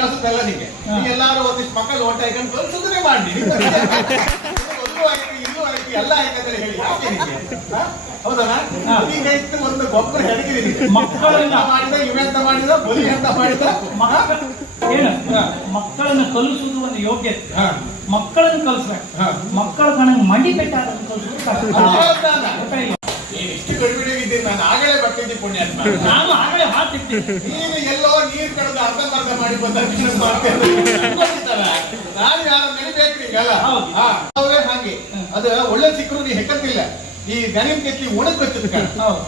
ಕೇಳಿಸುತ್ತಲ್ಲ ನಿಂಗೆ ಎಲ್ಲಾರು ಒಂದಿಷ್ಟು ಮಕ್ಕಳು ಒಟ್ಟ ಹಾಕೊಂಡು ಕಲ್ಸುತ್ತೇ ಮಾಡಿ ಇಲ್ಲೂ ಆಯ್ತು ಎಲ್ಲ ಆಯ್ತಂದ್ರೆ ಹೇಳಿ ಹೌದಾ ಈಗ ಇತ್ತು ಒಂದು ಗೊಬ್ಬರ ಹೆಡಗಿರಿ ಮಕ್ಕಳನ್ನ ಮಾಡಿದ ಇವೆಂತ ಮಾಡಿದ ಬಲಿ ಅಂತ ಮಾಡಿದ ಮಕ್ಕಳನ್ನು ಕಲಿಸುವುದು ಒಂದು ಯೋಗ್ಯತೆ. ಮಕ್ಕಳನ್ನು ಕಲಿಸ್ಬೇಕು. ಮಕ್ಕಳ ಕಣಂಗ್ ಮಡಿ ಬೇಕಾದನ್ನು ಕಲಿಸ್ಬೇಕು. ಇಷ್ಟು ಗಡಿಬಿಡಿಗಿದ್ದೀನಿ ನಾನು ಆಗಲೇ ಬರ್ತಿದ್ದೆ ಪುಣ್ಯ ನಾನು ಆಗಲೇ ಹಾಕ್ತಿದ್ದೆ. ನೀನು ಎಲ್ಲೋ ನೀರು ಕಳೆದು ಅರ್ಧ ಮಾಡಿ ಬಂದ ನಾನು ಯಾರ ನೆನಬೇಕು ನಿಂಗಲ್ಲ ಹಾಗೆ ಅದು ಒಳ್ಳೆ ಸಿಕ್ಕರು ನೀ ಹೆಕ್ಕಂತಿಲ್ಲ. ಈ ಗಣಿನ ಕೆತ್ತಿ ಒಣಗ್ ಕಚ್ಚದ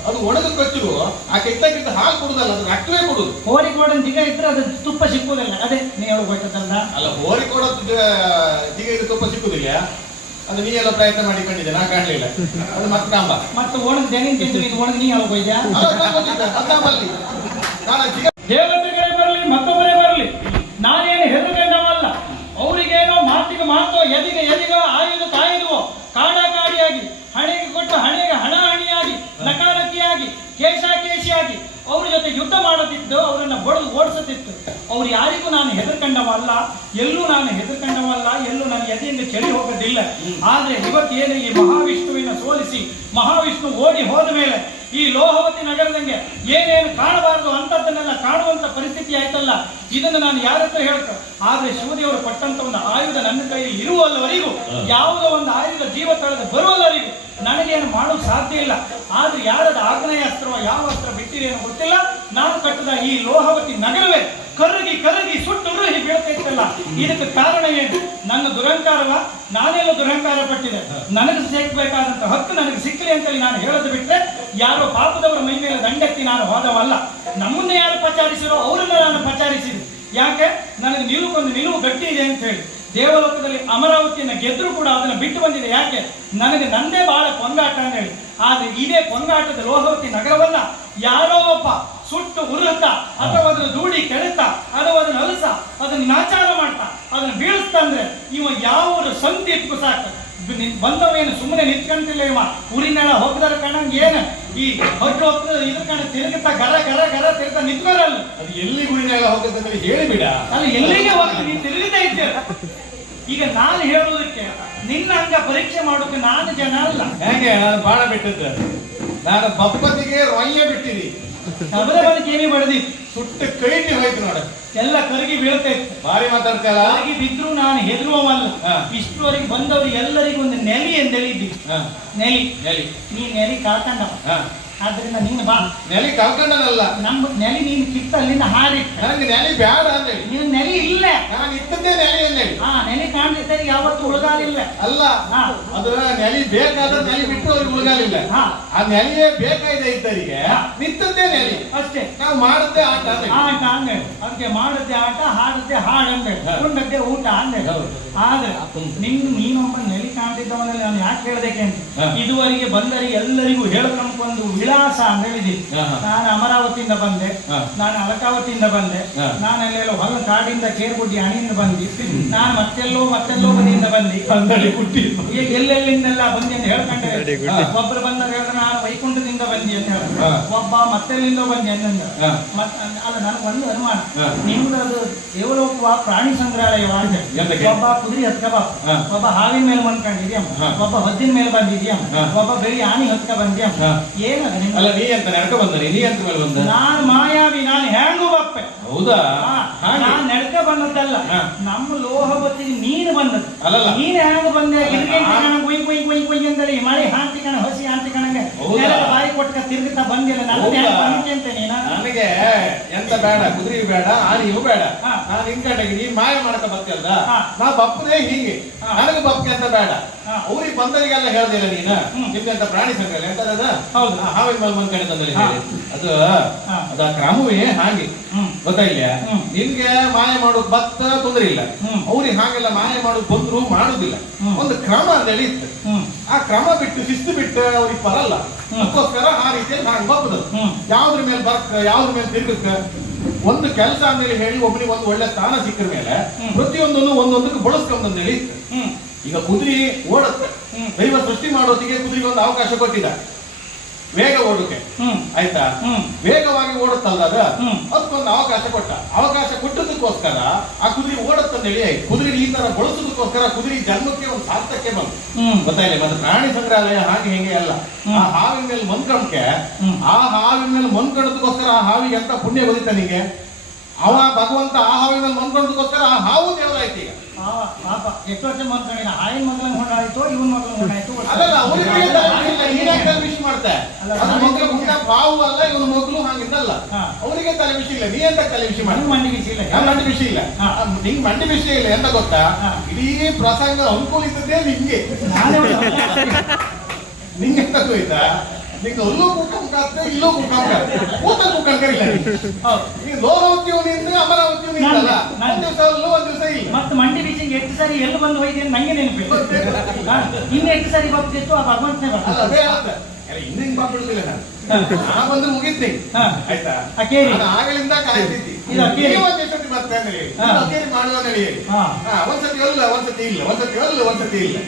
ಅದು ಒಣಗ ಕಚ್ಚರು ಆ ಕೆತ್ತಾಗಿದ್ದ ಹಾಲು ಕೊಡುದಲ್ಲ ಅದು ರಕ್ತವೇ ಕೊಡುದು. ಹೋರಿಕೋಡ ಜಿಗ ಇದ್ರೆ ಅದು ತುಪ್ಪ ಸಿಕ್ಕುದಿಲ್ಲ. ಅದೇ ನೀವು ಗೊತ್ತದಲ್ಲ. ಅಲ್ಲ ಹೋರಿಕೋಡ ಜಿಗ ಇದ್ರೆ ತುಪ್ಪ ಸಿಕ್ಕುದಿಲ್ಲ. ಅದು ನೀ ಎಲ್ಲ ಪ್ರಯತ್ನ ಮಾಡಿ ಕಂಡಿದ್ದೆ ನಾ ಕಾಣ್ಲಿಲ್ಲ. ಅದು ಮಕ್ಕಂಬ ಮತ್ತೆ ಒಣಗ ಗಣಿನ ಕೆತ್ತಿ ಇದು ಒಣಗ ನೀ ಹೇಳ್ಬೋಯ್ದ ದೇವತೆಗಳೇ ಬರಲಿ ಮತ್ತೊಬ್ಬರೇ ಬರಲಿ ನಾನೇನು ಹೆದರ್ಕೊಂಡವಲ್ಲ. ಅವರಿಗೇನೋ ಮಾತಿಗೆ ಮಾತೋ ಎದಿಗೆ ಎದಿಗೋ ಆಯುಧ ಕಾಯ್ದುವೋ ಕಾಡಾಕಾಡಿಯಾಗಿ ಹಣೆಗೆ ಕೊಟ್ಟು ಹಣೆಗೆ ಹಣಾಹಣಿಯಾಗಿ ನಕಾಲಕಿಯಾಗಿ ಕೇಶಾಕೇಶಿಯಾಗಿ ಅವ್ರ ಜೊತೆ ಯುದ್ಧ ಮಾಡುತ್ತಿದ್ದು ಅವರನ್ನ ಬಡದು ಓಡಿಸುತ್ತಿತ್ತು. ಅವ್ರು ಯಾರಿಗೂ ನಾನು ಹೆದರ್ಕೊಂಡವಲ್ಲ, ಎಲ್ಲೂ ನಾನು ಹೆದರ್ಕೊಂಡವಲ್ಲ, ಎಲ್ಲೂ ನನ್ನ ಎದೆಯಿಂದ ಚಳಿ ಹೋಗೋದಿಲ್ಲ. ಆದ್ರೆ ಇವತ್ತೇನು ಈ ಮಹಾವಿಷ್ಣುವಿನ ಸೋಲಿಸಿ ಮಹಾವಿಷ್ಣು ಓಡಿ ಹೋದ ಮೇಲೆ ಈ ಲೋಹವತಿ ನಗರದಂಗೆ ಏನೇನು ಕಾಣಬಾರದು ಅಂತದ್ದನ್ನೆಲ್ಲ ಕಾಣುವಂತ ಪರಿಸ್ಥಿತಿ ಆಯ್ತಲ್ಲ. ಇದನ್ನು ನಾನು ಯಾರ ಹತ್ರ ಹೇಳ್ತೇನೆ. ಆದ್ರೆ ಶಿವದೇವರು ಕೊಟ್ಟಂತ ಒಂದು ಆಯುಧ ನನ್ನ ಕೈಯಲ್ಲಿ ಇರುವಲ್ಲವರೆಗೂ, ಯಾವುದೋ ಒಂದು ಆಯುಧ ಜೀವ ತಳೆದು ಬರುವಲ್ಲವರೆಗೂ ನನಗೇನು ಮಾಡೋದು ಸಾಧ್ಯ ಇಲ್ಲ. ಆದ್ರೆ ಯಾರದ ಆಗ್ನೇಯ ಅಸ್ತ್ರವ ಯಾವ ಅಸ್ತ್ರ ಬಿಟ್ಟಿರೇನೋ ಗೊತ್ತಿಲ್ಲ. ನಾನು ಕಟ್ಟಿದ ಈ ಲೋಹವತಿ ನಗರವೇ ಕರಗಿ ಕರಗಿ ಸುಟ್ಟು ಉರುಹಿ ಬೀಳ್ತೈತಲ್ಲ. ಇದಕ್ಕೆ ಕಾರಣ ಏನು? ನನ್ನ ದುರಹಂಕಾರವ. ನಾನೆಲ್ಲ ದುರಹಂಕಾರ ಪಟ್ಟಿದೆ. ನನಗೆ ಸಿಗಬೇಕಾದಂತ ಹಕ್ಕು ನನಗೆ ಸಿಕ್ಕಲಿ ಅಂತೇಳಿ ನಾನು ಹೇಳೋದು ಬಿಟ್ಟರೆ ಯಾರೋ ಪಾಪದವರ ಮೈ ಮೇಲೆ ದಂಡೆತ್ತಿ ನಾನು ಹೋದವಲ್ಲ. ನಮ್ಮನ್ನ ಯಾರು ಪಚಾರಿಸಿರೋ ಅವರನ್ನ ನಾನು ಪಚಾರಿಸಿದೆ. ಯಾಕೆ? ನನಗೆ ನಿಲುವು ಗಟ್ಟಿ ಇದೆ ಅಂತ ಹೇಳಿ. ದೇವಲೋಕದಲ್ಲಿ ಅಮರಾವತಿಯನ್ನ ಗೆದ್ರು ಕೂಡ ಅದನ್ನ ಬಿಟ್ಟು ಬಂದಿದೆ. ಯಾಕೆ? ನನಗೆ ನಂದೇ ಬಹಳ ಕೊಂಗಾಟ ಅಂತ ಹೇಳಿ. ಆದ್ರೆ ಇದೇ ಕೊಂಗಾಟದ ಲೋಹವತಿ ನಗರವನ್ನ ಯಾರೋ ಒಬ್ಬ ಸುಟ್ಟು ಉರುಳ್ತಾ ಅಥವಾ ಅದನ್ನ ದೂಡಿ ಕೆಡುತ್ತಾ ಅಥವಾ ಅದನ್ನ ಅಲಸ ಅದನ್ನ ನಾಚಾರ ಮಾಡ್ತಾ ಅದನ್ನ ಬೀಳಿಸ್ತಾ ಅಂದ್ರೆ ಇವ ಯಾವ ಸಂತಿ ಇಟ್ಕು ಸಾಕು. ಬಂದವೇನು ಸುಮ್ಮನೆ ನಿಂತ್ಕೊಂತಿಲ್ಲ. ಇವ ಊರಿನೆಳ ಹೋಗದಾರ ಕಣಂಗ್ ಏನ ಈ ಹೊಟ್ಟು ಹೋಗ್ತದ ಇದ್ರ ಕಣ ತಿರುಗುತ್ತಾ ಗರ ಗರ ಗರ ತಿರುಗ್ತಾ ನಿಂತ್ಕೋರಲ್ಲ. ಅದು ಎಲ್ಲಿ ಊರಿನೆಲ್ಲ ಹೋಗದಂದ್ರೆ ಹೇಳಿಬಿಡ. ಅಲ್ಲಿ ಎಲ್ಲಿಗೆ ಹೋಗ್ತದೆ ನೀನ್ ತಿರುಗದೇ ಇದ್ದೇವೆ. ಈಗ ನಾನು ಹೇಳುವುದಕ್ಕೆ ನಿನ್ನ ಹಂಗ ಪರೀಕ್ಷೆ ಮಾಡೋಕೆ ನಾನು ಜನ ಅಲ್ಲ. ಹೇಗೆ ನಾನು ಬಾಳ ಬಿಟ್ಟದ್ದು. ನಾನು ಬಪ್ಪತ್ತಿಗೆ ರೊಯ್ಯ ಬಿಟ್ಟಿದಿ. ಅವರ ಬದಕ್ಕೆ ಏನೇ ಬಡದಿ ಸುಟ್ಟು ಕೈಟಿ ಹೋಯ್ತು ನೋಡ. ಎಲ್ಲ ಕರಗಿ ಬೀಳ್ತೈತೆ. ಭಾರಿ ಮಾತಾಡ್ತಲ್ಲ. ಕರಗಿ ಬಿದ್ರು ನಾನು ಹೆದರುವವಲ್ಲ. ಇಷ್ಟುವರೆಗೆ ಬಂದವರು ಎಲ್ಲರಿಗೂ ಒಂದು ನೆಲಿ ಎಂದೆಳಿದ್ದಿ. ನೆಲಿ ನೆಲಿ ನೀ ನೆಲಿ ಕಾಳ್ಕೊಂಡವ. ಆದ್ರಿಂದ ನೀನು ಬಾ. ನೆಲಿ ಕಳ್ಕೊಂಡನಲ್ಲ. ನಮ್ಮ ನೆಲಿ ನೀನು ಕಿತ್ತ ಅಲ್ಲಿಂದ ಹಾರಿ. ನನಗೆ ನೆಲಿ ಬ್ಯಾಡ ಅಂತೇಳಿ. ನೀನು ನೆಲಿ ಇಲ್ಲ. ನಾನು ಇತ್ತದ್ದೇ ನೆಲಿ ಅಂತೇಳಿ. ನೆಲಿ ಕಾಣ್ತಿದ್ದರೆ ಯಾವತ್ತು ಉಳಗಾಲಿಲ್ಲ. ಅಲ್ಲ ಅದು ನೆಲಿ ಬೇಕಾದ ನೆಲಿ ಬಿಟ್ಟು ಅವ್ರಿಗೆ ಉಳಗಾಲಿಲ್ಲ. ಆ ನೆಲಿಯೇ ಬೇಕಾಯ್ದ ಇದ್ದರಿಗೆ ನಿಂತದ್ದೇ ನೆಲಿ ಅಷ್ಟೇ. ನಾವು ಮಾಡದ್ದೇ ಆಟ ಆಟ ಅಂದೆ. ಅದಕ್ಕೆ ಮಾಡದ್ದೇ ಆಟ, ಹಾಡದ್ದೇ ಹಾಡು ಅಂದೆ, ಉಂಡದ್ದೇ ಊಟ ಅಂದೆ. ಆದ್ರೆ ನೀನೊಬ್ಬ ನೆಲಿ ಕಾಣ್ತಿದ್ದವನಲ್ಲಿ ನಾನು ಯಾಕೆ ಹೇಳ್ದಕ್ಕೆ ಅಂತ, ಇದುವರೆಗೆ ಬಂದರಿಗೆ ಎಲ್ಲರಿಗೂ ಹೇಳಕೊಂಡ್ಕೊಂಡು ವಿಳಾಸ ಅಂತ ಹೇಳಿದ್ದೀನಿ. ನಾನು ಅಮರಾವತಿಯಿಂದ ಬಂದೆ, ನಾನು ಅಲಕಾವತಿಯಿಂದ ಬಂದೆ, ನಾನು ಅಲ್ಲೆಲ್ಲೋ ಹೊಲ ಕಾಡಿಂದ ಕೇರ್ಗುಡ್ಡಿ ಹಣಿಯಿಂದ ಬಂದಿ, ನಾನು ಮತ್ತೆಲ್ಲೋ ಬದಿಯಿಂದ ಬಂದಿ, ಈಗ ಎಲ್ಲೆಲ್ಲಿಂದೆಲ್ಲ ಬಂದಿ ಅಂತ ಹೇಳ್ಕೊಂಡೆ. ಒಬ್ಬರು ಬಂದ ಹೇಳಿದ್ರೆ ನಾನು ವೈಕುಂಠದಿಂದ ಬಂದಿ ಅಂತ ಹೇಳ, ಒಬ್ಬ ಮತ್ತೆಲ್ಲಿಂದ ಬಂದಿ ಅಂತಂದ. ಅಲ್ಲ ನನಗೆ ಒಂದು ಅನುಮಾನ, ನಿಮ್ದು ಅದು ದೇವಲೋಕವ ಪ್ರಾಣಿ ಸಂಗ್ರಹಾಲಯವ ಅಂತ. ಒಬ್ಬ ಕುದುರೆ ಹತ್ಕ ಒಬ್ಬ ಹಾವಿನ ಮೇಲೆ ಮನ್ಕೊಂಡಿದ್ಯಮ್ಮ, ಒಬ್ಬ ಹದ್ದಿನ ಮೇಲೆ ಬಂದಿದ್ಯಮ್ಮ, ಒಬ್ಬ ಬೆಳಿ ಆನಿ ಹತ್ಕ ಬಂದ್ಯಮ್ಮ. ಏನದ ಅಲ್ಲ ನೀ ಅಂತ ನಡ್ಕ ಬಂದ ನೀ ಅಂತ ಮೇಲೆ ಬಂದ. ನಾನು ಮಾಯಾವಿ, ನಾನು ಹ್ಯಾಂಗು ಬಪ್ಪೆ. ಹೌದಾ? ನಾನ್ ನಡ್ಕ ಬಂದದ್ದಲ್ಲ, ನಮ್ಮ ಲೋಹವತಿಗೆ ನೀನು ಬಂದದ್ದು. ಅಲ್ಲಲ್ಲ ನೀನ್ ಹ್ಯಾಂಗ ಬಂದೆ? ಕೊಯ್ ಕೊಯ್ ಕೊಯ್ ಕೊಯ್ ಅಂದರೆ ಮಳೆ ಹಾಂತಿ ಕಣ ಹಸಿ ಹಾಂತಿ ಕಣಂಗೆ ಬಾಯಿ ಕೊಟ್ಟ ತಿರುಗುತ್ತಾ ಬಂದಿಲ್ಲ. ನನಗೆ ಅಂತ ನೀನ ನನಗೆ ಎಂತ ಬೇಡ, ಕುದುರೆ ಬೇಡ, ಆನಿಯೂ ಬೇಡ. ನಾನು ಹಿಂಗಟಾಗಿ ನೀನ್ ಮಾಯ ಮಾಡಕ ಬರ್ತಲ್ಲ. ನಾ ಬಪ್ಪದೇ ಹೀಗೆ, ನನಗೆ ಬಪ್ಪೆ ಅಂತ ಬೇಡ. ಅವ್ರಿಗೆ ಬಂದರಿಗೆಲ್ಲ ಹೇಳ್ದಿಲ್ಲ ನೀನು ನಿಮ್ಗೆಂತ ಪ್ರಾಣಿ ಸಂಗ್ರಹ ಎಂತದ ಹಾವಿನ ಮೇಲೆ ಮನ್ಕೊಂಡಿದ್ದಂದ್ರೆ ಹೇಳಿ ಅದು ಅದ ಕ್ರಮವೇ ಹಾಗೆ ಗೊತ್ತಾಗಿಲ್ಲ. ನಿನ್ಗೆ ಮಾಯ ಮಾಡೋದು ಬತ್ತ ತೊಂದರೆ ಇಲ್ಲ, ಅವ್ರಿಗೆ ಹಾಗೆಲ್ಲ ಮಾಯ ಮಾಡೋದು ಬಂದ್ರು ಮಾಡುದಿಲ್ಲ. ಒಂದು ಕ್ರಮ ಅಂತೇಳಿ ಇತ್ತು. ಆ ಕ್ರಮ ಬಿಟ್ಟು ಶಿಸ್ತು ಬಿಟ್ಟು ಅವ್ರಿಗೆ ಬರಲ್ಲ. ಅದಕ್ಕೋಸ್ಕರ ಆ ರೀತಿಯಲ್ಲಿ ಹಾಗೆ ಬಪ್ಪದ ಯಾವ್ದ್ರ ಮೇಲೆ ಬರ್ಕ ಯಾವ್ದ್ರ ಮೇಲೆ ತಿರ್ಗಕ್ಕ ಒಂದು ಕೆಲಸ ಅಂತೇಳಿ ಹೇಳಿ ಒಬ್ಬನಿಗೆ ಒಂದು ಒಳ್ಳೆ ಸ್ಥಾನ ಸಿಕ್ಕ ಮೇಲೆ ಪ್ರತಿಯೊಂದನ್ನು ಒಂದೊಂದಕ್ಕೆ ಬಳಸ್ಕೊಂಡಂದೇಳಿ ಇತ್ತು. ಈಗ ಕುದುರೆ ಓಡುತ್ತೆ, ದೈವ ಸೃಷ್ಟಿ ಮಾಡೋದಿಗೆ ಕುದುರೆಗೆ ಒಂದು ಅವಕಾಶ ಕೊಟ್ಟಿದ್ದ. ವೇಗ ಓಡುಕೆ ಆಯ್ತಾ ವೇಗವಾಗಿ ಓಡುತ್ತಲ್ಲ ಅದು ಅದಕ್ಕೊಂದು ಅವಕಾಶ ಕೊಟ್ಟದಕ್ಕೋಸ್ಕರ ಆ ಕುದುರೆ ಓಡುತ್ತಂದೇಳಿ ಆಯ್ತು. ಕುದುರೆ ಈ ತರ ಬಳಸೋದಕ್ಕೋಸ್ಕರ ಕುದುರೆ ಜನ್ಮಕ್ಕೆ ಒಂದು ಸಾರ್ಥಕ್ಕೆ ಬಂತು ಗೊತ್ತಾಯಿಲ್ಲ. ಮತ್ತೆ ಪ್ರಾಣಿ ಸಂಗ್ರಹಾಲಯ ಹಾಗೆ ಹಿಂಗೆ ಅಲ್ಲ. ಆ ಹಾವಿನ ಮೇಲೆ ಮನ್ಕೊಂಡ್ಕೆ ಆ ಹಾವಿನ ಮೇಲೆ ಮನ್ಕೊಂಡದಕ್ಕೋಸ್ಕರ ಆ ಹಾವಿಗೆ ಅಂತ ಪುಣ್ಯ ಬದಿತ ನಿಂಗೆ. ಅವ ಭಗವಂತ ಆ ಹಾವಿನ ಮೇಲೆ ಮನ್ಕೊಂಡದಕ್ಕೋಸ್ಕರ ಆ ಹಾವು ದೇವರಾಯ್ತು. ಈಗ ಪಾಪ ಎಷ್ಟು ವರ್ಷ ಮನ್ಕೊಂಡಿನ ಹಾವಿನ ಮಕ್ಕಳನ್ನ ಹೊಂಡಾಯ್ತು ಇವನ್ ಮಕ್ಕಳನ್ನ ಹೊಂಡಾಯ್ತು ಅದಲ್ಲ ವಿಷಯ ಮಾಡ್ತೆ ಬಾವು ಅಲ್ಲ ಇವನ ಮಕ್ಕಳು ಹಂಗಿದ್ದಲ್ಲ ಅವರಿಗೆ ತಲೆ ವಿಷಯ ಇಲ್ಲ. ನೀ ಎಂತ ತಲೆ ವಿಷಯ ಮಾಡಿ ಮಂಡಿ ವಿಷಯ ಇಲ್ಲ ಮಂಡಿ ವಿಷಯ ಇಲ್ಲ ನಿಂಗ್ ಮಂಡಿ ವಿಷಯ ಇಲ್ಲ ಎಂತ ಗೊತ್ತಾ ಇಡೀ ಪ್ರಸಂಗ ಅನುಕೂಲ ಇದ್ದದ್ದೇ ನಿಂಗೆ ನಿಂಗೆಂತ ಹೋಯ್ತಾ ನಿಂಗೆ ಅಲ್ಲೂ ಕುಕ್ಕಂಕಾಗ್ತದೆ ಇಲ್ಲೂ ಕುಕ್ಕಂಕಾಗ್ತದೆ ಕೂತ ಕುಕ್ಕಂಕರಿಲ್ಲ. ನೀನು ಲೋಹವತಿಯವನಿಂದ ಅಮರಾವತಿಯವನಿಂದಲ್ಲ ಒಂದ್ ದಿವಸ ಅಲ್ಲೂ ಒಂದ್ ದಿವಸ ಇಲ್ಲ. ಮತ್ತೆ ಮಂಡಿ ಬೀಚಿಂಗ್ ಎಷ್ಟು ಸಾರಿ ಎಲ್ಲಿ ಬಂದು ಹೋಯ್ತು ನಂಗೆ ನೆನಪಿಲ್ಲ. ಇನ್ನು ಎಷ್ಟು ಸಾರಿ ಬರ್ತಿತ್ತು ಆ ಭಗವಂತನೇ ಅಲ್ಲ ಅದೇ ಹೇಳ್ದೆ ಇನ್ನೇನ್ ಬಾಬಿಡುದಿಲ್ಲ ನಾ ಬಂದು ಮುಗಿದ್ನಿ ಆಯ್ತಾ. ಆಗಲಿಂದ ಕಾಯ್ತಿದ್ದಿ ಒಂದ್ಸತಿ ಬರ್ತೆ ಅಂತ ಹೇಳಿ ಅಕ್ಕೇರಿ ಮಾಡುವ ಹೇಳಿ ಒಂದ್ಸತಿ ಅಲ್ಲ ಒಂದ್ಸತಿ ಇಲ್ಲ ಒಂದ್ಸತಿ ಅಲ್ಲ ಒಂದ್ಸತಿ ಇಲ್ಲ.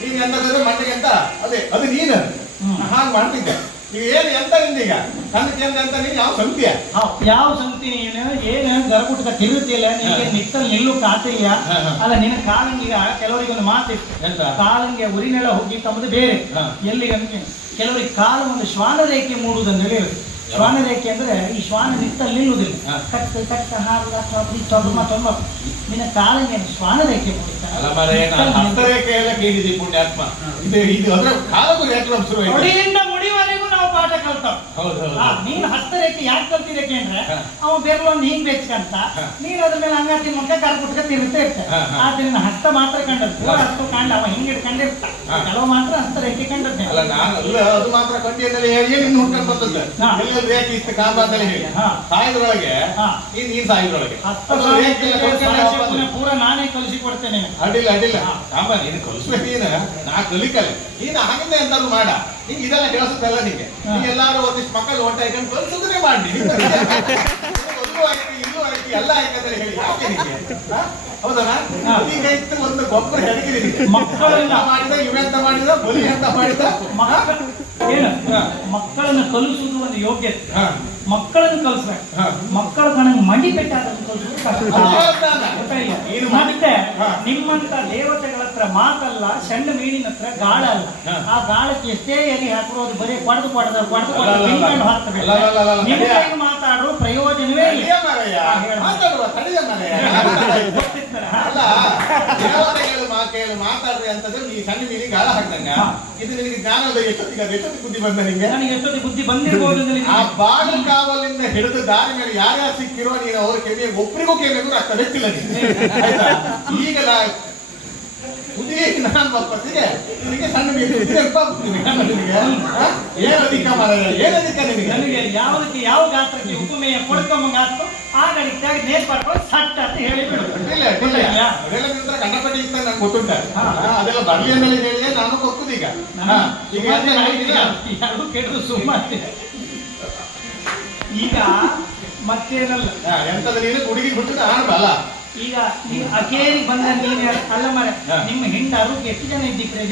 ನೀನ್ ಎಂತ ಮಂಡಿಗೆ ಅಂತ ಅದೇ ಅದು ನೀನು ಹಾಗೆ ಮಾಡ್ತಿದ್ದೆ. ಈಗ ಏನು ಎಂತ ನಿಂದೀಗ ಕಣ್ಣಕ್ಕೆ ಎಂತ ನೀನು ಯಾವ ಸಂತಿಯ ಯಾವ ಸಂತಿ ನೀನು ಏನು ಗರಗುಟ್ಟ ತಿರುತ್ತಿಲ್ಲ ನಿನಗೆ ನಿತ್ತಲ್ಲಿ ನಿಲ್ಲು ಕಾತಿಲ್ಲ ಅಲ್ಲ ನಿನ್ನ ಕಾಲಂಗಿಗ ಕೆಲವರಿಗೆ ಒಂದು ಮಾತಿತ್ತು ಕಾಲಂಗೆ ಉರಿನೆಲ್ಲ ಹೋಗಿ ತಮ್ಮದು ಬೇರೆ ಎಲ್ಲಿಗೆ ಕೆಲವರಿಗೆ ಕಾಲ ಒಂದು ಶ್ವಾನ ರೇಖೆ ಮೂಡುವುದಂತ ಹೇಳಿರುತ್ತೆ. ಶ್ವಾನ ರೇಖೆ ಅಂದ್ರೆ ಈ ಶ್ವಾನ ನಿತ್ತಲ್ಲಿ ನಿಲ್ಲುವುದಿಲ್ಲ ಕಟ್ಟು ಕಟ್ಟ ಹಾರು ನಿನ್ನ ಕಾಲಂಗೆ ಶ್ವಾನ ರೇಖೆ ರೇಖೆ ಎಲ್ಲ ಕೇಳಿದಿ ಪುಣ್ಯಾತ್ಮ ಇದು ಅಂದ್ರೆ ಕಾಲಗೂ ಮುಡಿಯಿಂದ ಮುಡಿವರೆಗೂ ನಾವು ಪಾಠ ಕಲ್ತಾವ. ನೀನು ಹಸ್ತರೇಖೆ ಯಾಕೆ ಕಲ್ತಿರೇಖೆ ಅಂದ್ರೆ ಅವ ಬೆರಳೊಂದು ಹಿಂಗ್ ಬೆಚ್ಕಂತ ನೀನ್ ಅದ್ರ ಮೇಲೆ ಅಂಗಾತಿ ಮುಖ ಕರ್ಬಿಟ್ಕ ತಿರುತ್ತಾ ಇರ್ತಾರೆ. ಆದ್ರೆ ನಿನ್ನ ಹಸ್ತ ಮಾತ್ರ ಕಂಡದ್ದು ಹಸ್ತ ಕಾಂಡ ಅವ ಹಿಂಗ್ ಇಟ್ಕೊಂಡಿರ್ತ ಕೆಲವು ಮಾತ್ರ ಹಸ್ತರೇಖೆ ಕಂಡದ್ದೆ ಅದು ಮಾತ್ರ ಕಂಡಿಯಲ್ಲಿ ಹೇಳಿ ನಿನ್ನ ಹುಡ್ಕೊಂಡು ಬರ್ತದೆ ರೇಖೆ ಇತ್ತು ಕಾಂಬ ಅಂತ ಹೇಳಿ ಸಾಯದ್ರೊಳಗೆ ನೀನ್ ಸಾಯದ್ರೊಳಗೆ ಪೂರ ನಾನೇ ಕಲಿಸಿ ಕೊಡ್ತೇನೆ. ಅಡ್ಡಿಲ್ಲ ಅಡ್ಡಿಲ್ಲ ಕಾಂಬ ನೀನು ಕಲಿಸ್ಬೇಕು ನೀನು ನಾ ಕಲಿಕಲ್ಲ ನೀನು ಹಾಗಿಂದ ಎಂತಾದ್ರು ಮಾಡ ನಿಂಗೆ ಇದೆಲ್ಲ ಕೇಳಿಸುತ್ತಲ್ಲ ನಿಂಗೆ ಎಲ್ಲಾರು ಒಂದಿಷ್ಟು ಮಕ್ಕಳು ಒಟ್ಟ ಹಾಕೊಂಡು ಕಲಿಸೋದನ್ನೇ ಮಾಡಿ ಇಲ್ಲೂ ಆಯ್ತು ಎಲ್ಲ ಆಯ್ತಂತ ಹೇಳಿ ಯಾಕೆ ನಿಂಗೆ ಹೌದಾ ಈಗ ಇತ್ತು ಒಂದು ಗೊಬ್ಬರ ಹೆಡಗಿರಿ ಮಕ್ಕಳನ್ನ ಮಾಡಿದ ಇವೆಂತ ಮಾಡಿದ ಬಲಿ ಅಂತ ಮಾಡಿದ ಮಕ್ಕಳನ್ನು ಕಲಿಸುವುದು ಒಂದು ಯೋಗ್ಯತೆ. ಮಕ್ಕಳನ್ನು ಕಲಿಸ್ಬೇಕು ಮಕ್ಕಳ ಕಣಂಗ್ ಮಂಡಿ ಪೆಟ್ಟಾದನ್ನು ಕಲಿಸುವುದು ಮತ್ತೆ ನಿಮ್ಮಂತ ದೇವತೆಗಳ ಹತ್ರ ಮಾತಲ್ಲ ಸಣ್ಣ ಮೀನಿನ ಹತ್ರ ಗಾಳ ಅಲ್ಲ. ಆ ಗಾಳಕ್ಕೆ ಎಷ್ಟೇ ಎಲ್ಲಿ ಹಾಕಿರೋ ಅದು ಬರೀ ಕೊಡದು ಹಾಕ್ತವೆ ಮಾತಾಡೋ ಪ್ರಯೋಜನವೇ ಮಾತಾಡ್ರಿ ಅಂತಂದ್ರೆ ನೀ ಸಣ್ಣ ಮೀನಿಗೆ ಗಾಳ ಹಾಕ್ದಂಗ ಇದು ನಿನಗೆ ಜ್ಞಾನದ ಎಷ್ಟೊತ್ತಿಗೆ ಬುದ್ಧಿ ಬಂದ ನಿಂಗೆ ನನಗೆ ಎಷ್ಟೊತ್ತಿ ಬುದ್ಧಿ ಬಂದಿರ್ಬೋದು. ಆ ಬಾಗಿಲು ಕಾವಲಿಂದ ಹಿಡಿದು ದಾರಿ ಮೇಲೆ ಯಾರ್ಯಾರು ಸಿಕ್ಕಿರೋ ನೀನು ಅವ್ರ ಕೆವಿಗೆ ಒಬ್ಬರಿಗೂ ಕೆವಿಗೂ ರಕ್ತ ಬೆಚ್ಚಿಲ್ಲ ಈಗ ನಾನು ಬಪ್ಪತ್ತಿಗೆ ನಿನಗೆ ಸಣ್ಣ ಏನಧಿಕ ಏನಧಿಕ ನಿನಗೆ ನನಗೆ ಯಾವುದಕ್ಕೆ ಯಾವ ಗಾತ್ರಕ್ಕೆ ಉಪಮೇಯ ಕೊಡ್ಕೊಂಬ ಗಾತ್ರ ಆ ಗಡಿತಾಗಿ ನೇರ್ಪಾಡ್ಕೊಂಡು ಸಟ್ ಅಂತ ಹೇಳಿಬಿಡು. ಅದೆಲ್ಲ ಕಂಡಪಟ್ಟಿ ಇತ್ತ ನಂಗೆ ಗೊತ್ತುಂಟ ಅದೆಲ್ಲ ಬರ್ಲಿ ಅಂದೇಳಿ ಹೇಳಿ ನಾನು ಗೊತ್ತದ ಈಗ ಎರಡು ಕೆಟ್ಟದು ಸುಮ್ಮನೆ ಈಗ ಮತ್ತೇನಲ್ಲ ಎಂತದ ನೀನು ಹುಡುಗಿ ಬಿಟ್ಟು ಆಡ್ಬಲ್ಲ. ಈಗ ನೀವು ಅಕೇರಿ ಬಂದ ನೀನು ಅಲ್ಲ ಮರ ನಿಮ್ಮ ಹೆಂಡ ಆರೋಗ್ಯ ಎಷ್ಟು ಜನ ಇದ್ದಿಕ್ರೆ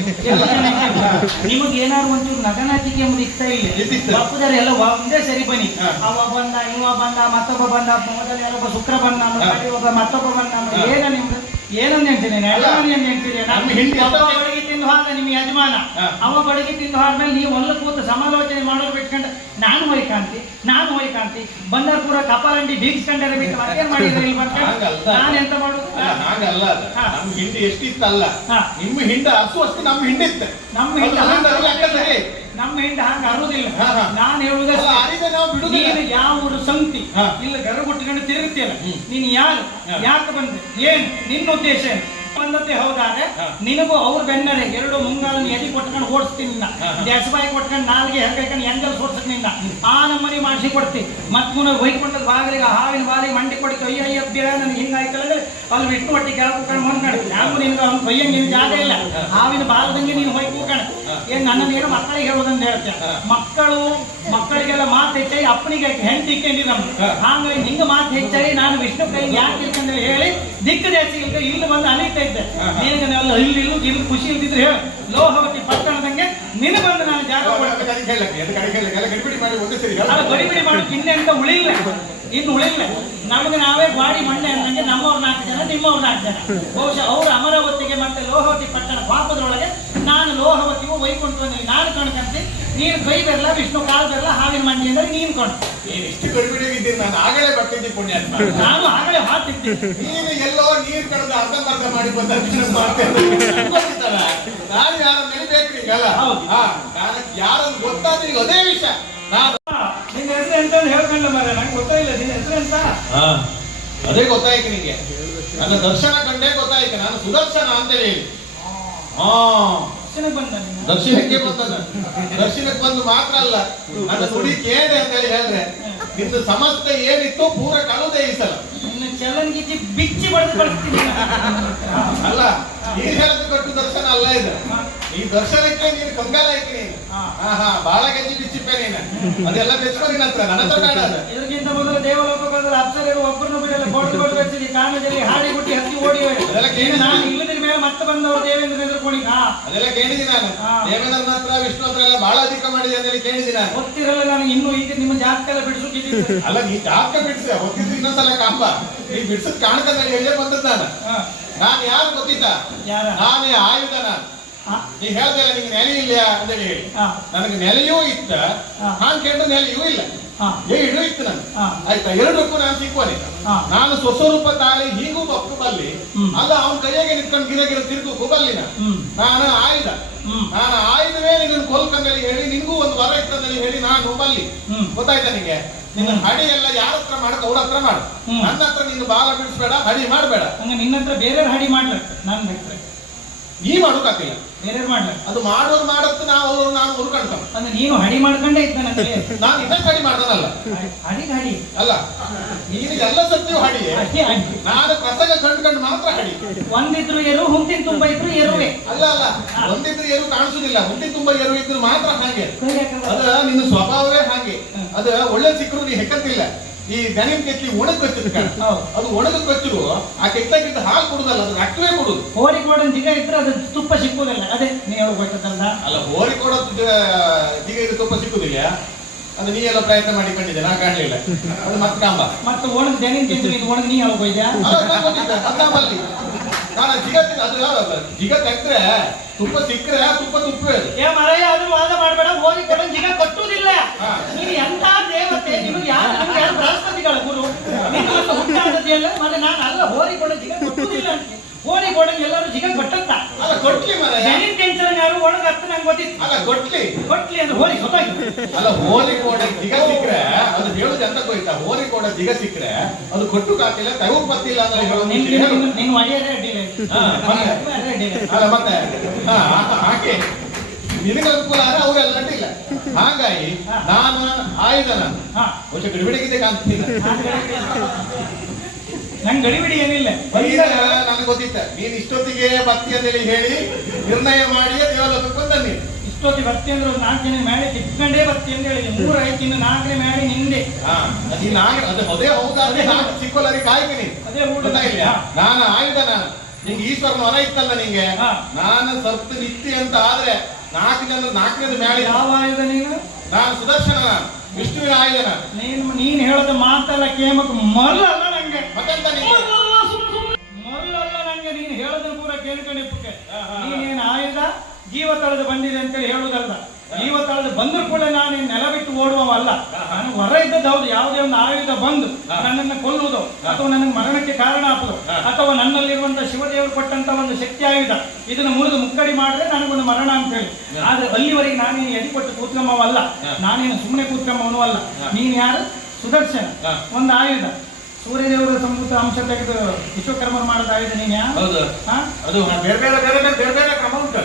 ನಿಮಗೆ ಏನಾದ್ರು ಒಂಚೂರು ನಗನಾಚಿಕೆ ಎಂಬುದು ಇಷ್ಟ ಇಲ್ಲ ಬಪ್ಪದಾರೆ ಎಲ್ಲ ಒಂದೇ ಸರಿ ಬನ್ನಿ ಅವ ಬಂದ ಇವ ಬಂದ ಮತ್ತೊಬ್ಬ ಬಂದ ಮೊದಲ ಒಬ್ಬ ಶುಕ್ರ ಬಂದ ಒಬ್ಬ ಮತ್ತೊಬ್ಬ ಬಂದ ಏನ ನಿಮ್ದು ಏನಂತ ಹೇಳ್ತೀನಿ ಬಡಗಿ ತಿಂದು ಹಾಕ ನಿಮ್ಮ ಯಜಮಾನ ಅವ ಬಡಗಿ ತಿಂದು ಹಾದ್ಮೇಲೆ ನೀವು ಒಲ್ಲ ಕೂತು ಸಮಾಲೋಚನೆ ಮಾಡೋದು ಬಿಟ್ಕೊಂಡು ನಾನು ಹೋಯ್ಕಾಂತಿ ಬಂದರ್ ಪೂರ ಕಪಾಲಂಡಿ ಬೀಗ್ಸ್ಕೊಂಡರೆ ಬಿಟ್ಟು ಮತ್ತೇನ್ ಮಾಡಿದ್ರೆ ಇಲ್ಲಿ ನಾನು ಎಂತ ಮಾಡುದು ಹಾಗಲ್ಲ ನಮ್ ಹಿಂಡಿ ಎಷ್ಟಿತ್ತಲ್ಲ ನಿಮ್ಮ ಹಿಂಡ ಹಸು ಅಷ್ಟು ನಮ್ಮ ಹಿಂಡಿತ್ತು ನಮ್ಮ ಹಿಂಡ ಹಂಗ ಅರುವುದಿಲ್ಲ. ನಾನು ಹೇಳುವುದಲ್ಲ ನೀನು ಯಾವ ಊರು ಸಂತಿ ಇಲ್ಲ ಗರಗುಟ್ಟಿಕೊಂಡು ತಿರುಗ್ತೀಯಲ್ಲ ನೀನು ಯಾರು ಯಾಕೆ ಬಂದೆ ಏನು ನಿನ್ನ ಉದ್ದೇಶ ಏನು ಬಂದದ್ದೇ ಹೌದಾದ್ರೆ ನಿನಗೂ ಅವ್ರ ಬೆನ್ನರೆ ಎರಡು ಮುಂಗಾಲನ್ನು ಎದಿ ಕೊಟ್ಕೊಂಡು ಓಡಿಸ್ತೀನಿ ನಿನ್ನ ದೆಸಬಾಯಿ ಕೊಟ್ಕೊಂಡು ನಾಲ್ಗೆ ಹೆರ್ಕೊಂಡು ಎಂಜಲ್ ಸೋಡ್ಸಕ್ ನಿನ್ನ ಆ ನಮ್ಮನೆ ಮಾಡಿಸಿ ಕೊಡ್ತೀನಿ ಮತ್ ಮುನ್ನ ಒಯ್ಕೊಂಡದ್ ಬಾಗಿಲಿಗೆ ಹಾವಿನ ಬಾಲಿಗೆ ಮಂಡಿ ಕೊಡ್ತೀವಿ ಅಯ್ಯ ಬೇಡ ನನಗೆ ಹಿಂಗಾಯ್ತಲ್ಲ ಅಲ್ಲಿ ಬಿಟ್ಟು ಒಟ್ಟಿಗೆ ಕೆಳ ಕೂಕೊಂಡು ಹೊಂದ್ಕೊಂಡು ಯಾರು ನಿನ್ಗೆ ಅವ್ನು ಕೊಯ್ಯಂಗೆ ನಿನ್ ಜಾಗ ಇಲ್ಲ ಹಾವಿನ ಬಾಲದಂಗೆ ನೀನು ಹೊಯ್ ಕೂಕೊಂಡು ಏನ್ ನನ್ನನ್ನೇನು ಮಕ್ಕಳಿಗೆ ಹೇಳೋದಂತ ಹೇಳ್ತೇನೆ. ಮಕ್ಕಳಿಗೆಲ್ಲ ಮಾತು ಹೆಚ್ಚಾಗಿ ಅಪ್ಪನಿಗೆ ಹೆಂಡತಿ ಇಕ್ಕಂಡಿ ನಮ್ಗೆ. ಹಾಗಾಗಿ ನಿಂಗ ಮಾತು ಹೆಚ್ಚಾಗಿ ನಾನು ವಿಷ್ಣು ಕೈ ಯಾಕೆ ಇರ್ಕಂದ್ರೆ ಹೇಳಿ ದಿಕ್ಕ ಜಾಸ್ತಿ ಇಲ್ಲಿ ಬಂದು ಅಲಿತಾ ಇದ್ದೆ. ನಿನಗೆ ಇಲ್ಲಿ ಖುಷಿ ಇಲ್ದಿದ್ರೆ ಹೇಳ ಲೋಹವತಿ ಪಟ್ಟಣದಂಗೆ ನಿನ್ನ ಬಂದು ನಾನು ಜಾಗ ಗಡಿಬಿಡಿ ಮಾಡೋಕೆ ಇನ್ನೆಂತ ಉಳಿಲ್ಲ, ಇನ್ನು ಉಳಿಲ್ಲ. ನಮಗೆ ನಾವೇ ಗಾಡಿ ಮಣ್ಣೆ ಅಂದಂಗೆ ನಮ್ಮವ್ರು 4 ಜನ, ನಿಮ್ಮವ್ರು 4 ಜನ. ಬಹುಶಃ ಅವರು ಅಮರಾವತಿಗೆ ಮತ್ತೆ ಲೋಹವತಿ ಪಟ್ಟಣ ಪಾಪದೊಳಗೆ, ನಾನು ಲೋಹವತಿಗೂ ವೈಕುಂಠದಲ್ಲಿ ನಾನು ಕಣ್ಕಂತೆ. ನೀನು ಕೈ ಬೆರಲ್ಲ, ವಿಷ್ಣು ಕಾಲು ಬೆರಲ್ಲ, ಹಾವಿನ ಮಂಡಿ ಅಂದ್ರೆ ನೀನು ಕೊಂಡು. ಇಷ್ಟು ಗಡಿಬಿಡಿಗಿದ್ದೀನಿ, ನಾನು ಆಗಲೇ ಬರ್ತಿದ್ದೆ ಪುಣ್ಯ. ನಾನು ಆಗಲೇ ಹಾಕ್ತಿದ್ದೆ. ನೀನು ಎಲ್ಲೋ ನೀರು ಕಳೆದು ಅರ್ಧ ಮಾಡಿ ಬಂದ ನಾನು ಯಾರ ನೆಲಿಬೇಕು ನಿಂಗಲ್ಲ. ಯಾರನ್ನು ಗೊತ್ತಾದ್ರೆ ಈಗ ಅದೇ ವಿಷಯ. ನಿನ್ನ ಹೆಸರು ಎಂತ ಹೇಳ್ಕೊಂಡ ಮರ, ನಂಗೆ ಗೊತ್ತಾಯಿಲ್ಲ ನಿನ್ನ ಹೆಸರು ಎಂತ. ಅದೇ ಗೊತ್ತಾಯ್ತು ನಿಂಗೆ, ನನ್ನ ದರ್ಶನ ಕಂಡೇ ಗೊತ್ತಾಯ್ತು. ನಾನು ಸುದರ್ಶನ ಅಂತ ಹೇಳಿ ದರ್ಶನಕ್ಕೆ ಬಂದ. ದರ್ಶನಕ್ಕೆ ಬಂದು ಮಾತ್ರ ಅಲ್ಲ, ನನ್ನ ನುಡಿ ಕೇಳಿ ಅಂತ ಹೇಳಿದ್ರೆ ನಿಂದು ಸಮಸ್ತ ಏನಿತ್ತು ಪೂರ ಕಳುದೇ ಈ ಸಲ. ಚಲನ್ಗಿಚ್ಚಿ ಬಿಚ್ಚಿ ಬಡ್ದು ಕಳಿಸ್ತೀನಿ ಅಲ್ಲ, ನೀನ್ ಹೇಳದ್ದು ಕೊಟ್ಟು ದರ್ಶನ ಅಲ್ಲ ಇದು. ಈ ದರ್ಶನಕ್ಕೆ ನೀನು ಕಂಗಾಲ ಆಯ್ತು ನೀನು. ಬಾಳ ಗೆಜ್ಜಿ ಬಿಚ್ಚಿಪ್ಪೆ ನೀನು. ಅದೆಲ್ಲ ಬೆಚ್ಕೊ ನಿನ್ನ ಹತ್ರ, ನನ್ನ ಹತ್ರ ಬೇಡ ಅದು. ಇದಕ್ಕಿಂತ ಮೊದಲು ದೇವಲೋಕ ಬಂದ್ರೆ ಅಪ್ಸರರು ಒಬ್ಬರನ್ನು ಬಿಡಲ್ಲ, ಕೋಟಿ ಬೆಚ್ಚಿದಿ ಕಾಮದಲ್ಲಿ ಹಾಡಿ ಗುಟ್ಟಿ ಹತ್ತಿ ಓಡಿವೆ. ಅದೆಲ್ಲ ಕೇಳಿ ನಾನು ಇಲ್ಲದ್ರ ಮೇಲೆ ಮತ್ತೆ ಬಂದವರು ದೇವೇಂದ್ರ ಎದುರ್ಕೊಂಡು. ಅದೆಲ್ಲ ಕೇಳಿದಿ ನಾನು. ದೇವೇಂದ್ರ ಮಾತ್ರ ವಿಷ್ಣು ಹತ್ರ ಎಲ್ಲ ಬಹಳ ಅಧಿಕ ಮಾಡಿದೆ ಅಂತ ಕೇಳಿದಿ ನಾನು. ಗೊತ್ತಿರಲ್ಲ ನನಗೆ ಇನ್ನೂ ಈಗ ನಿಮ್ಮ ಜಾತಕ ಎಲ್ಲ ಬಿಡಿಸೋಕಿದ್ದೀವಿ. ಅಲ್ಲ, ನೀ ಜಾತಕ ಬಿಡಿಸ ಗೊತ್ತಿದ್ದು ಇನ್ನೊಂದ್ಸಲ ಕಾಂಬ ನೀ ಬಿಡಿಸದ್ ಕಾಣ್ಕೊಂಡ್ ಹೇಳೇ ಬಂದದ್ದು ನಾನು ಯಾರು ಗೊತ್ತಿತ್ತ? ನಾನೇ ಆಯುಧ. ನಾನು ನೀ ಹೇಳ್ದಲ್ಲ ನಿಂಗೆ ನೆಲೆ ಇಲ್ಲ ಅಂತ ಹೇಳಿ, ನನಗೆ ನೆಲೆಯೂ ಇತ್ತ, ನಾನ್ ಕೇಳಿದ ನೆಲೆಯೂ ಇಲ್ಲ, ಇಡೂ ಇತ್ತು ನನ್. ಆಯ್ತಾ, ಎರಡಕ್ಕೂ ನಾನು ಸಿಕ್ಕುವನೆ. ನಾನು ಸ್ವಸ್ವರೂಪ ತಾಳಿ ಹೀಗೂ ಬಪ್ಪು ಬಲ್ಲಿ ಅಲ್ಲ, ಅವನ ಕೈಯಾಗೆ ನಿಂತ್ಕೊಂಡು ಗಿರ ತಿರುಗು ಬಲ್ಲಿನ. ನಾನು ಆಯುಧ. ನಾನು ಆಯುಧವೇ ನಿನ್ನ ಕೊಲ್ಕಂದಲ್ಲಿ ಹೇಳಿ, ನಿನ್ಗೂ ಒಂದು ವರ ಇತ್ತಂದಲ್ಲಿ ಹೇಳಿ ನಾನು ಬಲ್ಲಿ. ಗೊತ್ತಾಯ್ತಾ ನಿಂಗೆ? ನಿನ್ನ ಹಡಿ ಎಲ್ಲ ಯಾರ ಹತ್ರ ಮಾಡಕ ಅವ್ರ ಹತ್ರ ಮಾಡು. ನನ್ನ ಹತ್ರ ನೀನು ಬಾಲ ಬಿಡಿಸ್ಬೇಡ, ಹಡಿ ಮಾಡಬೇಡ. ನಿನ್ನ ಹತ್ರ ಬೇರೆ ಹಡಿ ಮಾಡ್ಲಕ್ಕ ನಾನು ಹೇಳ್ತೇನೆ. ನೀ ಮಾಡೋಕಾಗಿಲ್ಲ, ಬೇರೆ ಮಾಡ್ಲ. ಅದು ಮಾಡೋದು ಮಾಡತ್ತು ನಾನು ಹುರ್ಕೊಂಡ. ಅಂದ್ರೆ ನೀನು ಹಡಿ ಮಾಡ್ಕೊಂಡೇ ಇದ್ದಾನೆ. ನಾನು ಇನ್ನಷ್ಟು ಹಡಿ ಮಾಡ್ದನಲ್ಲ. ಹಡಿ ಅಲ್ಲ, ನೀನು ಎಲ್ಲ ಸತ್ಯವು ಹಡಿ. ನಾನು ಪ್ರಸಂಗ ಕಂಡ್ಕೊಂಡು ಮಾತ್ರ ಹಡಿ. ಒಂದಿದ್ರು ಏರು, ಹುಂತಿನ ತುಂಬ ಇದ್ರು ಏರುವೆ. ಅಲ್ಲ, ಒಂದಿದ್ರು ಏರು ಕಾಣಿಸುದಿಲ್ಲ, ಹುಂತಿನ ತುಂಬ ಏರು ಇದ್ರು ಮಾತ್ರ ಹಾಗೆ. ಅದ ನಿನ್ನ ಸ್ವಭಾವವೇ ಹಾಗೆ. ಅದ ಒಳ್ಳೆ ಸಿಕ್ಕರು ನೀ ಹೆಕ್ಕಂತಿಲ್ಲ. ಈ ದನಿನ ಕೆತ್ತಿ ಒಣಗ್ ಕಚ್ಚಿದ ಅದು ಒಣಗ ಕಚ್ಚರು ಆ ಕೆತ್ತಾಗಿದ್ದ ಹಾಲು ಕೊಡುದಲ್ಲ, ಅದು ರಕ್ತವೇ ಕೊಡುದು. ಹೋರಿ ಕೊಡೋ ಜಿಗ ಇದ್ರೆ ಅದು ತುಪ್ಪ ಸಿಕ್ಕುದಿಲ್ಲ. ಅದೇ ನೀ ಹೇಳ್ಬೇಕಲ್ಲ. ಅಲ್ಲ, ಹೋರಿ ಕೊಡೋ ಜಿಗ ಇದ್ರೆ ತುಪ್ಪ ಸಿಕ್ಕುದಿಲ್ಲ. ಅದು ನೀ ಎಲ್ಲ ಪ್ರಯತ್ನ ಮಾಡಿ ಕಂಡಿದ್ದೆ, ನಾ ಕಾಣ್ಲಿಲ್ಲ. ಅದು ಮತ್ತೆ ಕಾಂಬ ಮತ್ತೆ ಒಣಗ್ ದನಿನ ಕೆತ್ತಿ ಒಣಗ್ ನೀ ಹೇಳ್ಬೋಯ್ದ ಅಲ್ಲಿ. ನಾನು ಜಿಗ ತೆಗ್ದ್ರೆ ತುಪ್ಪ ಸಿಕ್ಕರೆ ತುಪ್ಪವೇ. ಏ ಮರಯ್ಯ, ಅದು ವಾದ ಮಾಡಬೇಡ. ಹೋರಿ ಕೊಡೋ ಜಿಗ ಕಟ್ಟುವುದಿಲ್ಲ. ನೀನು ಎಂತ ದೇವತೆ, ನಿಮಗೆ ಯಾರು ಬೃಹಸ್ಪತಿಗಳ ಗುರು. ಹುಟ್ಟಾದದೆಯಲ್ಲ ಮತ್ತೆ ನಾನು ಅಲ್ಲ, ಹೋರಿ ಕೊಡೋ ಜಿಗ ಕಟ್ಟುವುದಿಲ್ಲ ಅಂತ. ಹೋರಿ ಕೊಡಂಗ್ ಎಲ್ಲರೂ ಜಿಗ ಕೊಟ್ಟಂತ ಕೊಟ್ಲಿ ಮರ. ಜನಿನ್ ಟೆನ್ಷನ್ ಯಾರು ಒಳಗ ಹತ್ತು ನಂಗೆ ಗೊತ್ತಿತ್ತು. ಅಲ್ಲ, ಕೊಟ್ಲಿ ಅಂದ್ರೆ ಹೋರಿ ಗೊತ್ತಾಗಿ. ಅಲ್ಲ, ಹೋರಿ ಕೋಡ ಜಿಗ ಸಿಕ್ಕರೆ ಅದು ಹೇಳುದು ಎಂತ ಹೋಯ್ತಾ? ಹೋರಿ ಕೋಡ ಜಿಗ ಸಿಕ್ಕರೆ ಅದು ಕೊಟ್ಟು ಕಾತಿಲ್ಲ, ತಗೋ ಬತ್ತಿಲ್ಲ ಅಂತ ಹೇಳೋದು. ನೀನು ಒಳ್ಳೆಯದೇ ಅಡ್ಡಿಲ್ಲ. ಅಲ್ಲ ಮತ್ತೆ ಹಾಗೆ ನಿನಗೆ ಅನುಕೂಲ ಆದ್ರೆ ಅವರೆಲ್ಲ ಅಡ್ಡಿಲ್ಲ. ಹಾಗಾಗಿ ನಾನು ಆಯುಧ. ನಾನು ವರ್ಷ ಗಡಿಬಿಡಿಗಿದೆ ಕಾಣ್ತೀನಿ. ನಂಗೆ ಗಡಿಬಿಡಿ ಏನಿಲ್ಲ. ನನಗೆ ಗೊತ್ತಿತ್ತ ನೀನ್ ಇಷ್ಟೊತ್ತಿಗೆ ಬತ್ತಿ ಅಂತೇಳಿ ಹೇಳಿ ನಿರ್ಣಯ ಮಾಡಿಯೇ ದೇವಲೋಕಕ್ಕೆ ಬಂದ. ನೀನು ಇಷ್ಟೊತ್ತಿಗೆ ಬತ್ತಿ ಅಂದ್ರೆ 4 ಜನ ಮೇಲೆ ಕಿತ್ಕೊಂಡೇ ಬತ್ತಿ ಅಂತ ಹೇಳಿ 3 ಆಯ್ತು, ಇನ್ನು 4ನೇ ಮೇಲೆ ನಿಂದೆ. ಅದು ಅದೇ ಹೌದಾದ್ರೆ ನಾನು ಸಿಕ್ಕೋಲ್ಲರಿ ಕಾಯ್ತೀನಿ. ಅದೇ ಗೊತ್ತಾಗಿಲ್ಲ. ನಾನು ಆಯುಧ. ನಾನು ನಿಂಗೆ ಈಶ್ವರನ ಹೊರ ಇತ್ತಲ್ಲ ನಿಂಗೆ, ನಾನು ಸಪ್ತ ನಿತ್ಯ ಅಂತ ಆದ್ರೆ 4ನೇದು ಮೇಲೆ. ಯಾವ ಆಯುಧ ನೀನು? ನಾನು ಸುದರ್ಶನ, ವಿಷ್ಣುವಿನ ಆಯುಧನ. ನೀನ್ ಹೇಳದ ಮಾತಲ್ಲ ಕೇಮಕ್ ಮರಲ್ಲ ನಂಗೆ. ಮತ್ತೆಂತ ಮರಲ್ಲ ನಂಗೆ. ನೀನು ಹೇಳದ ಪೂರ ಕೇಳ್ಕೊಂಡಿಪ್ಪಕ್ಕೆ. ನೀನೇನು ಆಯುಧ ಜೀವ ತಳೆದು ಬಂದಿದೆ ಅಂತೇಳಿ ಹೇಳುದಲ್ಲ. ಜೀವ ತಳೆದು ಬಂದ್ರು ಕೂಡ ನಾನು ನೆಲ ಬಿಟ್ಟು ಓಡುವವಲ್ಲ. ನಾನು ಹೊರ ಇದ್ದದ್ದು ಹೌದು. ಯಾವುದೇ ಒಂದು ಆಯುಧ ಬಂದು ನನ್ನನ್ನು ಕೊಲ್ಲುವುದು ಅಥವಾ ನನಗೆ ಮರಣಕ್ಕೆ ಕಾರಣ ಆಗುವುದು ಅಥವಾ ನನ್ನಲ್ಲಿರುವಂತಹ ಶಿವದೇವರು ಕೊಟ್ಟಂತ ಒಂದು ಶಕ್ತಿ ಆಯುಧ ಇದನ್ನು ಮುರಿದು ಮುಕ್ಕಡಿ ಮಾಡಿದ್ರೆ ನನಗೊಂದು ಮರಣ ಅಂತ ಹೇಳಿ. ಆದ್ರೆ ಅಲ್ಲಿವರೆಗೆ ನಾನೇನು ಎಡಿ ಕೊಟ್ಟು ಕೂತ್ಕಮ್ಮವಲ್ಲ, ನಾನೇನು ಸುಮ್ಮನೆ ಕೂತ್ಕಮ್ಮವನು ಅಲ್ಲ. ನೀನ್ ಯಾರು? ಸುದರ್ಶನ, ಒಂದು ಆಯುಧ. ಸೂರ್ಯದೇವರ ಸಂಬೂತ ಅಂಶ ತೆಗೆದು ವಿಶ್ವಕರ್ಮರು ಮಾಡಿದ ಆಯುಧ ನೀನ್ ಯಾರು? ಅದು ಬೇರೆ ಬೇರೆ ಕ್ರಮ ಉಂಟು.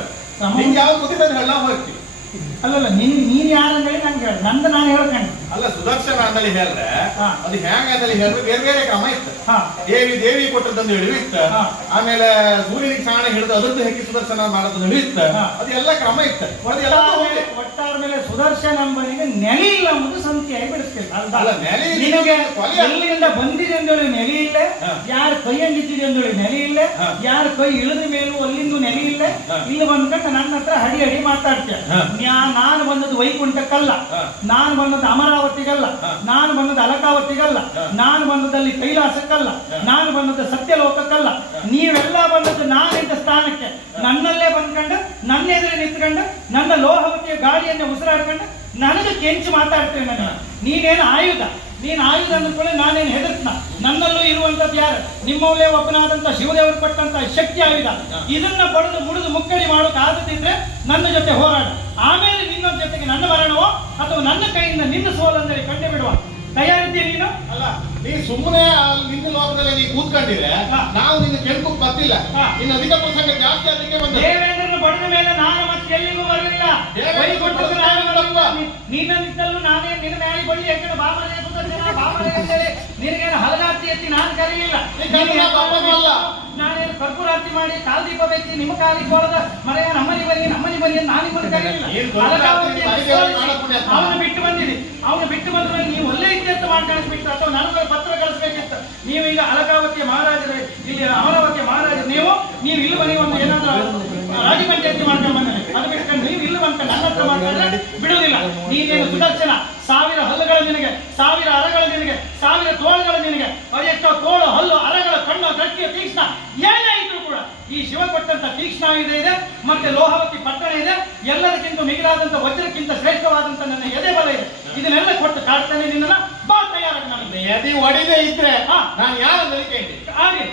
ಯಾವ್ದು ಗೊತ್ತಿಲ್ಲ ಹೋಗ್ತೀವಿ. ಅಲ್ಲಲ್ಲ, ನೀನ್ ಯಾರಂದೇಳಿ ನಂಗೆ ಹೇಳ. ನಂದು ನಾನು ಹೇಳ್ಕೊಂಡು ಅಲ್ಲ ಸುದರ್ಶನ ಅಂದಲ್ಲಿ ಹೇಳ್ರೆ ಹಾ. ಅದು ಹ್ಯಾಂಗ ಅಂದಲ್ಲಿ ಹೇಳಿದ್ರೆ ಬೇರೆ ಬೇರೆ ಕ್ರಮ ಇತ್ತು. ಹಾ. ದೇವಿ ಕೊಟ್ಟದಂದು ಹೇಳಿವು ಇತ್ತು. ಹಾ. ಆಮೇಲೆ ಸೂರ್ಯನಿಗೆ ಸಾಣ ಹಿಡಿದು ಅದ್ರದ್ದು ಹೆಕ್ಕಿ ಸುದರ್ಶನ ಮಾಡೋದು ಇತ್ತು. ಹಾ. ಅದೆಲ್ಲ ಕ್ರಮ ಇತ್ತು. ಒಟ್ಟಾರ ಮೇಲೆ ಸುದರ್ಶನ ಎಂಬನಿಗೆ ನೆಲೆ ಇಲ್ಲ ಎಂಬುದು ಸಂಖ್ಯೆಯಾಗಿ ಬಿಡಿಸ್ತಿಲ್ಲ ಅಲ್ಲ, ನೆಲೆ ಇಲ್ಲ. ನಿನಗೆ ಕೊಲೆ ಎಲ್ಲಿಂದ ಬಂದಿದೆ ಅಂದೇಳಿ ನೆಲೆ ಇಲ್ಲ, ಹಾ. ಯಾರ ಕೈಯಂಗಿದ್ದಿದೆ ಅಂದೇಳಿ ನೆಲೆ ಇಲ್ಲ, ಹಾ. ಯಾರ ಕೈ ಇಳಿದ ಮೇಲೂ ಅಲ್ಲಿಂದ ನೆಲೆ ಇಲ್ಲ. ಹಾ. ಇಲ್ಲಿ ಬಂದ್ಕೊಂಡು ನನ್ನ ಹತ್ರ ಹಡಿ ಮಾತಾಡ್ತೇನೆ. ಹಾ. ನಾನು ಬಂದದ್ದು ವೈಕುಂಠಕ್ಕಲ್ಲ, ಹಾ. ನಾನು ಬಂದದ್ದು ಅಮರಾವತಿಗಲ್ಲ, ಹಾ. ನಾನು ಬಂದದ್ದು ಅಲಕಾವತಿಗಲ್ಲ, ಹಾ. ನಾನು ಬಂದದಲ್ಲಿ ಕೈಲಾಸಕ್ಕಲ್ಲ, ನಾನು ಬಂದದ್ದು ಸತ್ಯಲೋಕಕ್ಕಲ್ಲ. ನೀವೆಲ್ಲ ಬಂದದ್ದು ನಾನಿದ್ದ ಸ್ಥಾನಕ್ಕೆ ನನ್ನಲ್ಲೇ ಬಂದ್ಕೊಂಡು ನನ್ನ ಎದುರು ನಿಂತ್ಕೊಂಡು ನನ್ನ ಲೋಹವತಿಯ ಗಾಳಿಯನ್ನು ಉಸಿರಾಡ್ಕೊಂಡು ನನಗೆ ಕೆಂಚು ಮಾತಾಡ್ತೇವೆ. ನನ್ನ ನೀನೇನು ಆಯುಧ, ನೀನು ಆಯುಧ ಅಂದ್ಕೊಳ್ಳಿ, ನಾನೇನು ಹೆದರ್ತ. ನನ್ನಲ್ಲೂ ಇರುವಂತದ್ದು ಯಾರು? ನಿಮ್ಮವಳೇ ಒಬ್ಬನಾದಂತ ಶಿವದೇವರು ಕೊಟ್ಟಂತ ಶಕ್ತಿ ಆಯುಧ. ಇದನ್ನ ಪಡೆದು ಮುಡಿದು ಮುಕ್ಕಡಿ ಮಾಡೋಕೆ ಆಗದಿದ್ರೆ ನನ್ನ ಜೊತೆ ಹೋರಾಡ. ಆಮೇಲೆ ನಿನ್ನ ಜೊತೆಗೆ ನನ್ನ ಮರಣವೋ ಅಥವಾ ನನ್ನ ಕೈಯಿಂದ ನಿನ್ನ ಸೋಲಂದರೆ ಕಂಡು ಬಿಡುವ ತಯಾರಿದ್ದೆ ನೀನು. ಅಲ್ಲ, ನೀ ಸುಮ್ಮನೆ ನಿನ್ನ ಲೋಕದಲ್ಲಿ ನೀ ಕೂತ್ಕೊಂಡಿದ್ರೆ ಹಾ. ನಾವು ನಿನ್ನ ಕೆಣಕು ಬರ್ತಿಲ್ಲ. ಹಾ. ಇನ್ನು ಅಧಿಕ ಪ್ರಸಂಗ ಜಾಸ್ತಿ ಅದಕ್ಕೆ ಬಂದ ದೇವೇಂದ್ರನ ಬಡದ ಮೇಲೆ ನಾನು ಮತ್ತೆ ಎಲ್ಲಿಗೂ ಬರಲಿಲ್ಲ. ದೇವೇಂದ್ರನ ನಾನು ಬಡದ ನೀನಂತಲ್ಲೂ ನಾನೇ ನಿನ್ನ ಮ್ಯಾಲಿ ಬಳ್ಳಿ ಯಾಕಂದ್ರೆ ಬಾಬರೇ ಬಾಬರೇ ಅಂತೇಳಿ ನಿನಗೇನು ಹಲಗಾರ್ತಿ ಎತ್ತಿ ನಾನು ಕರೀಲಿಲ್ಲ. ನಾನೇನು ಕರ್ಪೂರಾರ್ತಿ ಮಾಡಿ ಕಾಲ್ ದೀಪ ಬೆಚ್ಚಿ ನಿಮ್ಮ ಕಾಲಿಗೆ ಹೊಡೆದ ಮರೆಯ ನಮ್ಮನಿ ಬನ್ನಿ ನಾನು ನಿಮ್ಮನ್ನು ಕರೀಲಿಲ್ಲ. ಅವನು ಬಿಟ್ಟು ಬಂದಿದೆ. ಅವನು ಬಿಟ್ಟು ಬಂದ ಮೇಲೆ ನೀವು ಒಳ್ಳೆ ಇತ್ಯರ್ಥ ಮಾಡ್ಕೊಂಡಿಸ್ಬಿಟ್ಟು ಅಥವಾ ನನಗೆ ಪತ್ರ ಕಳಿಸ್ಬೇಕಿತ್ತು. ನೀವು ಈಗ ಅಲಕಾವತಿಯ ಮಹಾರಾಜರು, ಇಲ್ಲಿ ಅಮರಾವತಿಯ ಮಹಾರಾಜರು, ನೀವು ಇಲ್ಲಿ ಬನ್ನಿ, ಒಂದು ಏನಾದ್ರೂ ರಾಜ ಪಂಚಾಯತಿ ಮಾಡ್ಕೊಂಡು ಬಂದರೆ ಅದು ಬಿಟ್ಕೊಂಡು ನೀವು ಇಲ್ಲಿ ಬಂತ ನನ್ನ ಹತ್ರ ಮಾಡ್ಕೊಂಡ್ರೆ ಬಿಡುವುದಿಲ್ಲ. ನೀನೇನು ಸುದರ್ಶನ, 1000 ಹಲ್ಲುಗಳು ನಿನಗೆ, 1000 ಅರಗಳು ನಿನಗೆ, 1000 ತೋಳುಗಳು ನಿನಗೆ, ಅದೆಷ್ಟೋ ತೋಳು ಹಲ್ಲು ಅರಗಳ ಕಣ್ಣು ಗಟ್ಟಿಯ ತೀಕ್ಷ್ಣ ಏನೇ ಇದ್ರು ಕೂಡ ಈ ಶಿವ ಕೊಟ್ಟಂತ ತೀಕ್ಷ್ಣ ಇದೆ ಮತ್ತೆ ಲೋಹವತಿ ಪಟ್ಟಣ ಇದೆ. ಎಲ್ಲದಕ್ಕಿಂತ ಮಿಗಿಲಾದಂತ ವಜ್ರಕ್ಕಿಂತ ಶ್ರೇಷ್ಠವಾದಂತ ನನ್ನ ಎದೆ ಬಲ ಇದೆ. ಇದನ್ನೆಲ್ಲ ಕೊಟ್ಟು ಕಾಡ್ತಾನೆ ನಿನ್ನ. ಬಾ ತಯಾರಾಗಿ ನಾನು ಎದೆ ಒಡಿದೆ ಇದ್ರೆ ಹಾ. ನಾನು ಯಾರು ಹಾಗೆ